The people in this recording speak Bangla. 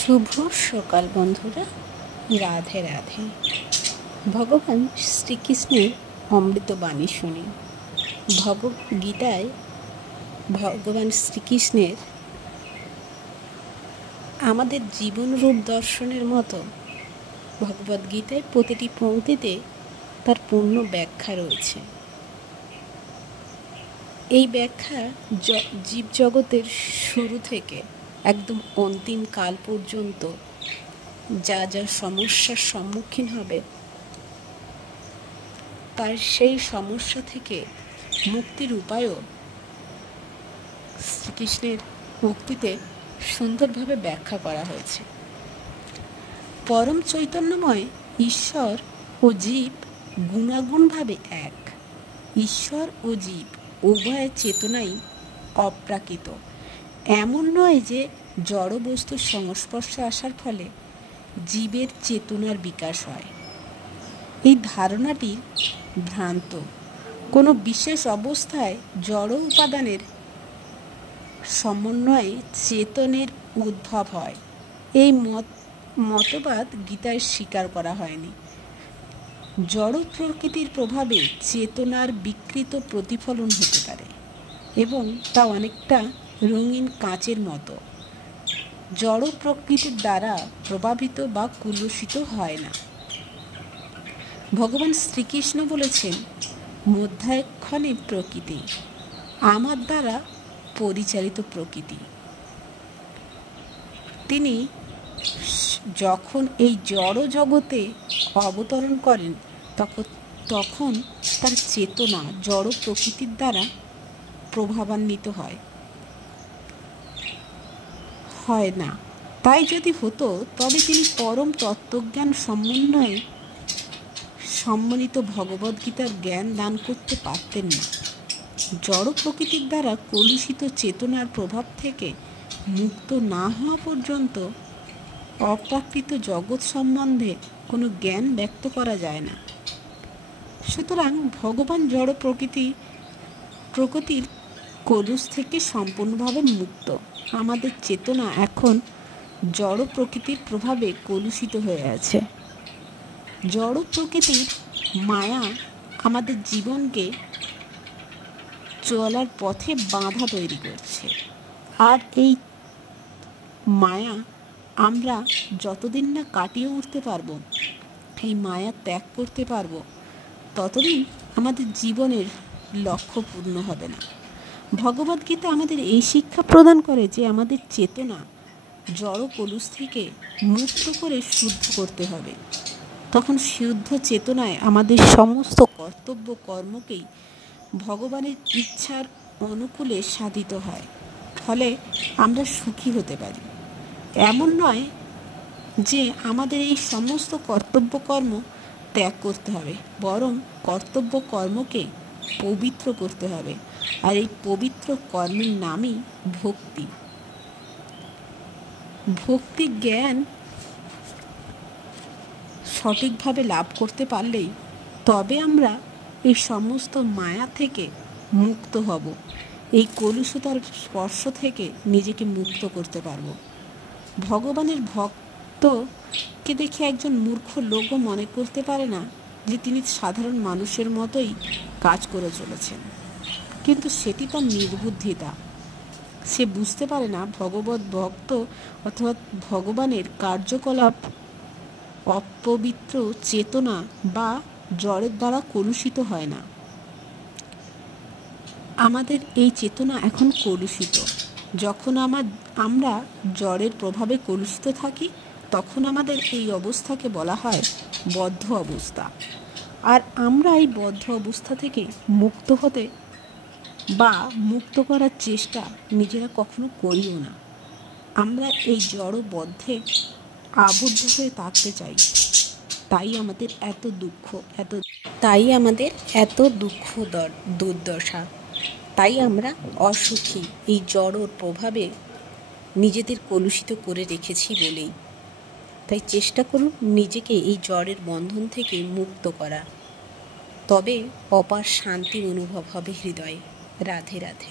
শুভ সকাল বন্ধুরা, রাধে রাধে। ভগবান শ্রীকৃষ্ণের অমৃত বাণী শুনি। ভগবদ্গীতায় ভগবান শ্রীকৃষ্ণের আমাদের জীবনরূপ দর্শনের মতো ভগবদ্গীতায় প্রতিটি পংক্তিতে তার পূর্ণ ব্যাখ্যা রয়েছে। এই ব্যাখ্যা জীবজগতের শুরু থেকে একদম অন্তিম কাল পর্যন্ত যা যা সমস্যার সম্মুখীন হবে তার সেই সমস্যা থেকে মুক্তির উপায়ও শ্রীকৃষ্ণের উক্তিতে সুন্দরভাবে ব্যাখ্যা করা হয়েছে। পরম চৈতন্যময় ঈশ্বর ও জীব গুণাগুণভাবে এক। ঈশ্বর ও জীব উভয়ের চেতনাই অপ্রাকৃত। এমন নয় যে জড় বস্তুর সংস্পর্শে আসার ফলে জীবের চেতনার বিকাশ হয়। এই ধারণাটি ভ্রান্ত। কোনো বিশেষ অবস্থায় জড় উপাদানের সমন্বয়ে চেতনের উদ্ভব হয়, এই মতবাদ গীতায় স্বীকার করা হয়নি। জড় প্রকৃতির প্রভাবে চেতনার বিকৃত প্রতিফলন হতে পারে এবং তা অনেকটা রঙিন কাঁচের মতো। জড় প্রকৃতির দ্বারা প্রভাবিত বা কুলুষিত হয় না। ভগবান শ্রীকৃষ্ণ বলেছেন, মধ্যাক্ষণে প্রকৃতি, আমার দ্বারা পরিচালিত প্রকৃতি। তিনি যখন এই জড় জগতে অবতরণ করেন তখন তার চেতনা জড় প্রকৃতির দ্বারা প্রভাবান্বিত হয় না। তাই যদি হতো তবে তিনি পরম তত্ত্বজ্ঞান সমন্বয়ে সম্মানিত ভগবদ্গীতার জ্ঞান দান করতে পারতেন না। জড় প্রকৃতির দ্বারা কলুষিত চেতনার প্রভাব থেকে মুক্ত না হওয়া পর্যন্ত অপ্রাকৃত জগৎ সম্বন্ধে কোনো জ্ঞান ব্যক্ত করা যায় না। সুতরাং ভগবান জড় প্রকৃতির কলুষ থেকে সম্পূর্ণভাবে মুক্ত। আমাদের চেতনা এখন জড় প্রকৃতির প্রভাবে কলুষিত হয়ে আছে। জড় প্রকৃতির মায়া আমাদের জীবনকে চলার পথে বাধা তৈরি করছে, আর এই মায়া আমরা যতদিন না কাটিয়ে উঠতে পারবো, এই মায়া ত্যাগ করতে পারবো, ততদিন আমাদের জীবনের লক্ষ্য পূর্ণ হবে না। ভগবদ্গীতা আমাদের এই শিক্ষা প্রদান করে যে আমাদের চেতনা জড় কলুষ থেকে মুক্ত করে শুদ্ধ করতে হবে। তখন শুদ্ধ চেতনায় আমাদের সমস্ত কর্তব্য কর্মকেই ভগবানের ইচ্ছার অনুকূলে সাধিত হয়, ফলে আমরা সুখী হতে পারি। এমন নয় যে আমাদের এই সমস্ত কর্তব্য কর্ম ত্যাগ করতে হবে, বরং কর্তব্য কর্মকে পবিত্র করতে হবে। আর এই পবিত্র কর্মের নামই ভক্তি। ভক্তি জ্ঞান সঠিকভাবে লাভ করতে পারলেই তবে আমরা এই সমস্ত মায়া থেকে মুক্ত হব, এই কলুষতার স্পর্শ থেকে নিজেকে মুক্ত করতে পারব। ভগবানের ভক্তকে দেখে একজন মূর্খ লোকও মনে করতে পারে না যে তিনি সাধারণ মানুষের মতোই কাজ করে চলেছেন, কিন্তু সেটি তার নির্বুদ্ধিতা। সে বুঝতে পারে না ভগবত ভক্ত অথবা ভগবানের কার্যকলাপ অপবিত্র চেতনা বা জড়ের দ্বারা কলুষিত হয় না। আমাদের এই চেতনা এখন কলুষিত। যখন আমরা জড়ের প্রভাবে কলুষিত থাকি, তখন আমাদের এই অবস্থাকে বলা হয় বদ্ধ অবস্থা। আর আমরা এই বদ্ধ অবস্থা থেকে মুক্ত হতে বা মুক্ত করার চেষ্টা নিজেরা কখনো করিও না। আমরা এই জড় বদ্ধে আবদ্ধ হয়ে থাকতে চাই, তাই আমাদের এত দুঃখ দুর্দশা, তাই আমরা অসুখী। এই জড়র প্রভাবে নিজেদের কলুষিত করে রেখেছি বলেই। তাই চেষ্টা করুন নিজেকে এই জড়ের বন্ধন থেকে মুক্ত করা, তবে অপার শান্তি অনুভব হবে হৃদয়ে। রাধে রাধে।